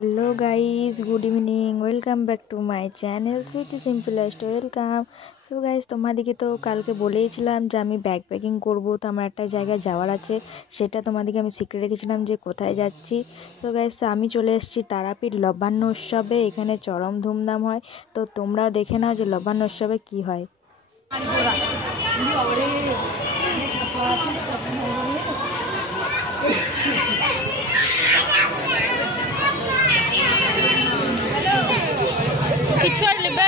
Hello guys, good evening. Welcome back to my channel Sweety Simple Lifestyle. Welcome. So guys, তোমাদেরকে তো কালকে বলেইছিলাম যে আমি ব্যাগ প্যাকিং করবো, তো আমার একটা জায়গায় যাওয়ার আছে। সেটা তোমাদেরকে আমি সিক্রেট রেখেছিলাম যে কোথায় যাচ্ছি। সো গাইস, আমি চলে এসেছি তারাপীঠ লবান্ন উৎসবে। এখানে চরম ধুমধাম হয়, তো তোমরাও দেখে নাও যে লবান্ন উৎসবে কী হয়। কিছু আর নেবে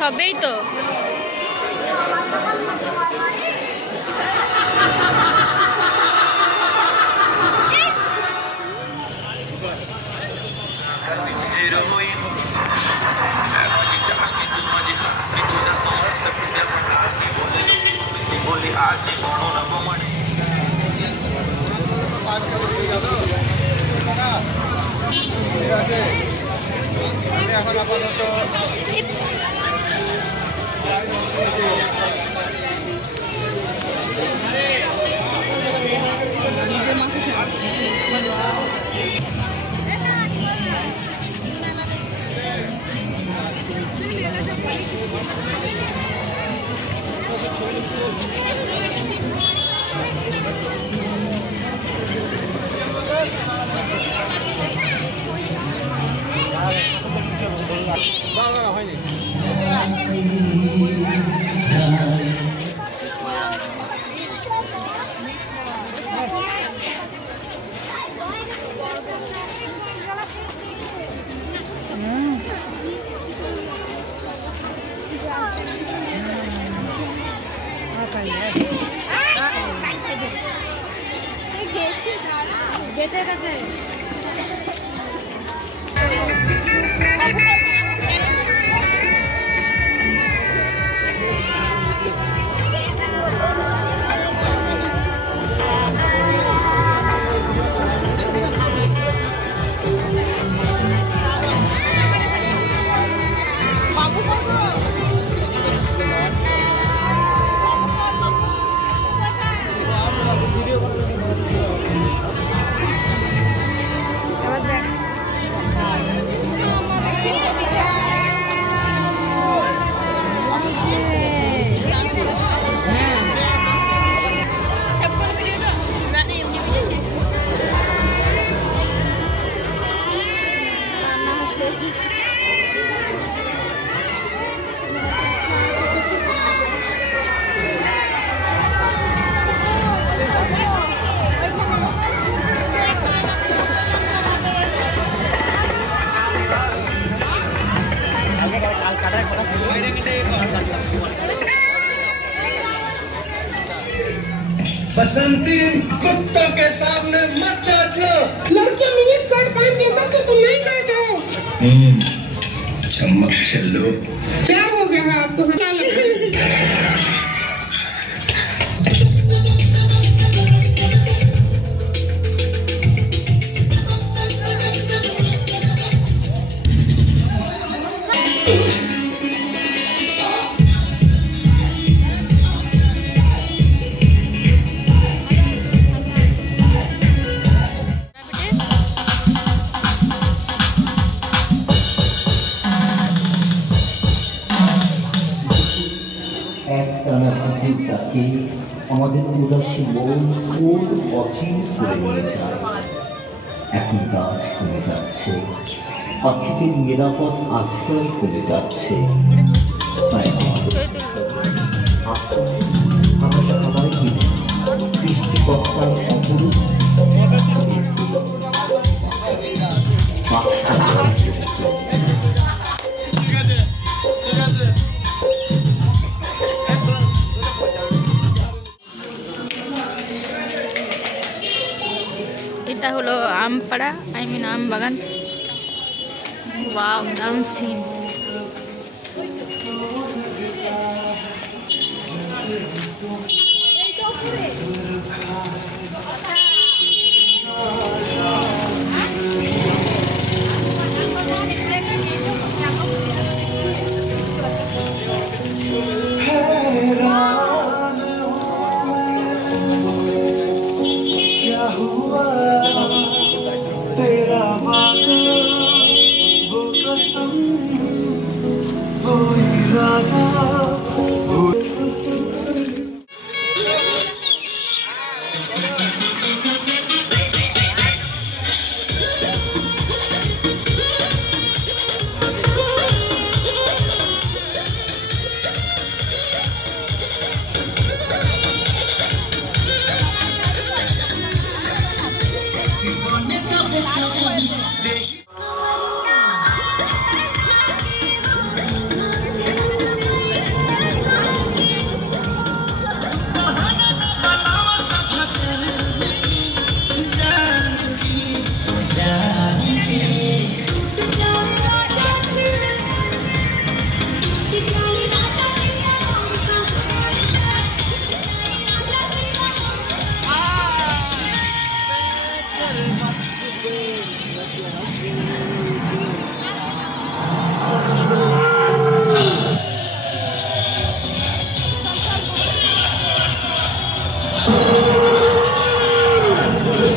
সবেই তো এখন আপাতত হয়নি। গেটের কাছে बसंती कुत्तों के सामने मत नाचो। लड़के मिनी स्कर्ट पहन देता तो तुम नहीं कहते हो। चमक चलो। क्या हो गया है आपको? क्या लगा? একটানা চোখের তাকে আমাদের উদাসী মন ওর অচিন করে নিয়ে যায়। এখন গাছ কমে যাচ্ছে, পাখিদের নিরাপদ আশ্রয় কমে যাচ্ছে। তাই আমরা সবাই মিলে সৃষ্টিকর্তার অপরূপ এটা হলো আমপাড়া, আম বাগান। ওয়াও, দারুণ সিন। क्या हुआ तेरा वादा वो कसम वो इरादा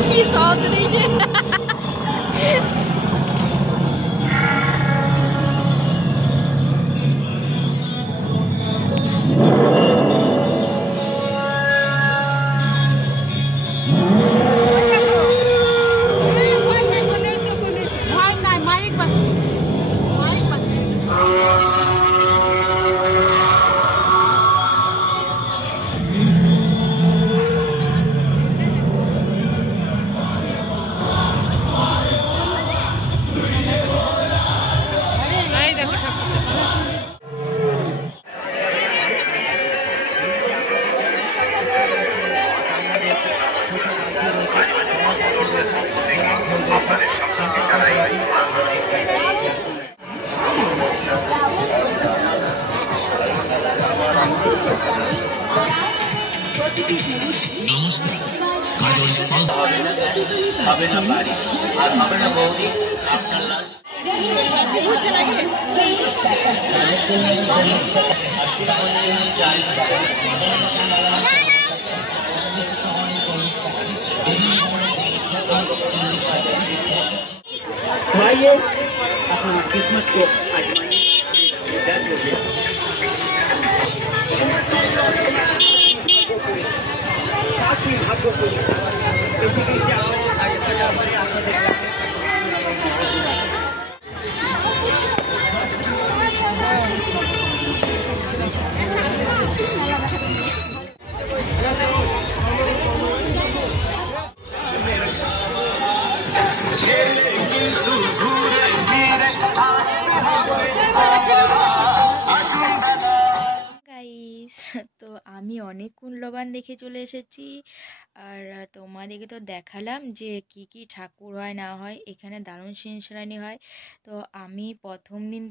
কি সব দিয়েছে। হবে না বাড়ি আর হবে না বৌদি আপনার आइए अपना किस्मत को आजमाइए। গাইস, তো আমি অনেকক্ষণ লবান দেখে চলে এসেছি। আর তোমাদেরকে তো দেখালাম যে কি কি ঠাকুর হয় না হয়, এখানে দারুণ সিনসারানি হয়। তো আমি প্রথম দিন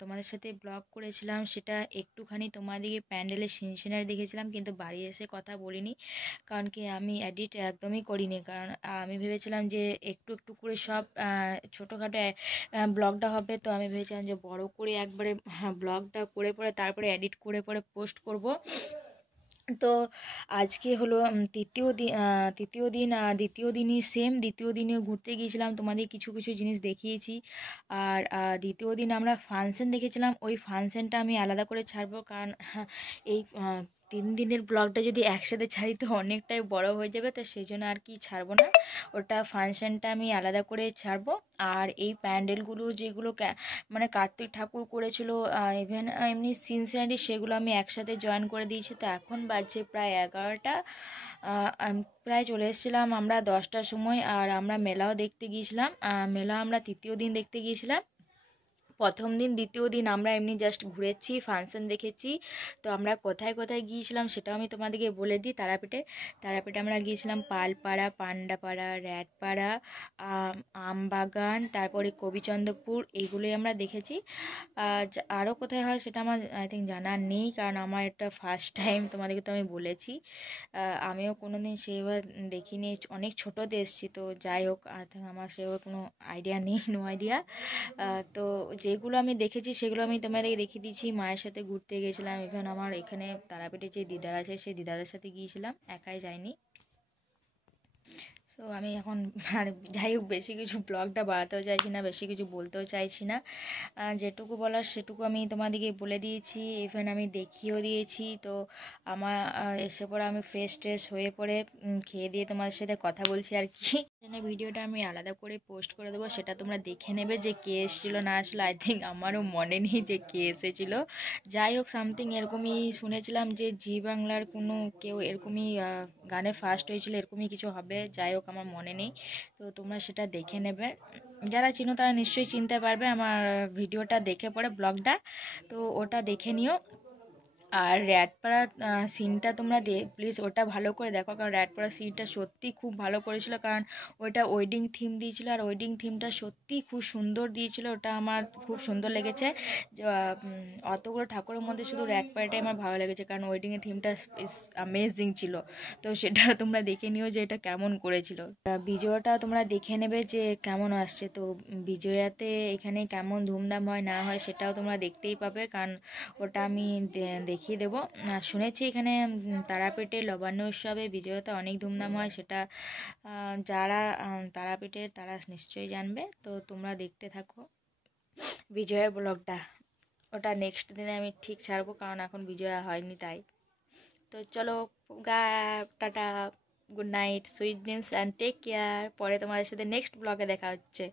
তোমাদের সাথে ব্লগ করেছিলাম, সেটা একটুখানি তোমাদেরকে প্যান্ডেলের সিনসারানি দেখেছিলাম, কিন্তু বাড়ি এসে কথা বলিনি, কারণ কি আমি এডিট একদমই করিনি। কারণ আমি ভেবেছিলাম যে একটু একটু করে সব ছোটোখাটো ব্লগটা হবে, তো আমি ভেবেছিলাম যে বড় করে একবারে ব্লগটা করে পরে তারপরে এডিট করে পরে পোস্ট করব। তো আজকে হলো দ্বিতীয় দিনই সেম। দ্বিতীয় দিনে ঘুরতে গিয়েছিলাম, তোমাদের কিছু কিছু জিনিস দেখিয়েছি। আর দ্বিতীয় দিন আমরা ফাংশন দেখেছিলাম, ওই ফাংশনটা আমি আলাদা করে ছাড়বো, কারণ এই 3 দিনের ব্লগটা যদি একসাথে ছাড়ি তো অনেকটাই বড় হয়ে যাবে, তো সেই জন্য আর কি ছাড়বো না, ওটা ফাংশনটা আমি আলাদা করে ছাড়বো। আর এই প্যান্ডেলগুলো যেগুলো মানে কার্তিক ঠাকুর করেছিল, ইভেন এমনি সিনসারি, সেগুলো আমি একসাথে জয়েন করে দিয়েছি। তো এখন বাজছে প্রায় 11টা, প্রায় চলে এসেছিলাম আমরা 10টার সময়। আর আমরা মেলাও দেখতে গিয়েছিলাম, মেলা আমরা তৃতীয় দিন দেখতে গিয়েছিলাম। প্রথম দিন দ্বিতীয় দিন আমরা এমনি জাস্ট ঘুরেছি, ফাংশন দেখেছি। তো আমরা কোথায় কোথায় গিয়েছিলাম সেটাও আমি তোমাদেরকে বলে দিই। তারাপীঠে আমরা গিয়েছিলাম পালপাড়া, পান্ডাপাড়া, র্যাটপাড়া, আমবাগান, তারপরে কবিচন্দ্রপুর, এইগুলোই আমরা দেখেছি। আরও কোথায় হয় সেটা আমার আই থিঙ্ক জানা নেই, কারণ আমার এটা ফার্স্ট টাইম, তোমাদেরকে তো আমি বলেছি। আমিও কোনো দিন সেভাবে দেখিনি, অনেক ছোটোতে এসেছি। তো যাই হোক, আই থিঙ্ক আমার সেভাবে কোনো আইডিয়া নেই, নো আইডিয়া। তো যেগুলো আমি দেখেছি সেগুলো আমি তোমাদেরকে দেখিয়ে দিচ্ছি। মায়ের সাথে ঘুরতে গিয়েছিলাম, ইভেন আমার এখানে তারাপীঠে যে দিদার আছে সেই দিদাদের সাথে গিয়েছিলাম, একাই যাইনি। সো আমি এখন আর যাই হোক বেশি কিছু ব্লগটা বাড়াতেও চাইছি না, বেশি কিছু বলতেও চাইছি না। যেটুকু বলার সেটুকু আমি তোমাদেরকে বলে দিয়েছি, ইভেন আমি দেখিয়েও দিয়েছি। তো আমার এসে পরে আমি ফ্রেশ ট্রেশ হয়ে পরে খেয়ে দিয়ে তোমাদের সাথে কথা বলছি আর কি। ভিডিওটা আমি আলাদা করে পোস্ট করে দেবো, সেটা তোমরা দেখে নেবে যে কে এসেছিলো না আসলো। আই থিঙ্ক আমারও মনে নেই যে কে এসেছিলো। যাই হোক, সামথিং এরকমই শুনেছিলাম যে জি বাংলার কোনো কেউ এরকমই গানে ফার্স্ট হয়েছিল, এরকমই কিছু হবে। যাই হোক, আমার মনে নেই। তো তোমরা সেটা দেখে নেবে, যারা চিনো তারা নিশ্চয়ই চিনতে পারবে আমার ভিডিওটা দেখে পরে, ব্লগটা। তো ওটা দেখে নিও। আর র্যাটপাড়া সিনটা তোমরা প্লিজ ওটা ভালো করে দেখো, কারণ র্যাটপাড়া সিনটা সত্যি খুব ভালো করেছিল, কারণ ওইটা ওয়েডিং থিম দিয়েছিল, আর ওয়েডিং থিমটা সত্যি খুব সুন্দর দিয়েছিল। ওটা আমার খুব সুন্দর লেগেছে। অতগুলো ঠাকুরের মধ্যে শুধু র্যাটপাড়াটাই আমার ভালো লেগেছে, কারণ ওয়েডিংয়ের থিমটা ইস অ্যামেজিং ছিল। তো সেটা তোমরা দেখে নিও যে এটা কেমন করেছিল। বিজয়াটা তোমরা দেখে নেবে যে কেমন আসছে। তো বিজয়াতে এখানে কেমন ধুমধাম হয় না হয় সেটাও তোমরা দেখতেই পাবে, কারণ ওটা আমি দেখিয়ে দেবো। শুনেছি এখানে তারাপীঠে লবান্ন উৎসবে বিজয়াতে অনেক ধুমধাম হয়, সেটা যারা তারাপীঠে তারা নিশ্চয়ই জানবে। তো তোমরা দেখতে থাকো বিজয়ের ব্লগটা। ওটা নেক্সট দিনে আমি ঠিক ছাড়বো, কারণ এখন বিজয়া হয়নি তাই। তো চলো, tata, good night, sweet dreams and take care. পরে তোমাদের সাথে নেক্সট ব্লগে দেখা হচ্ছে।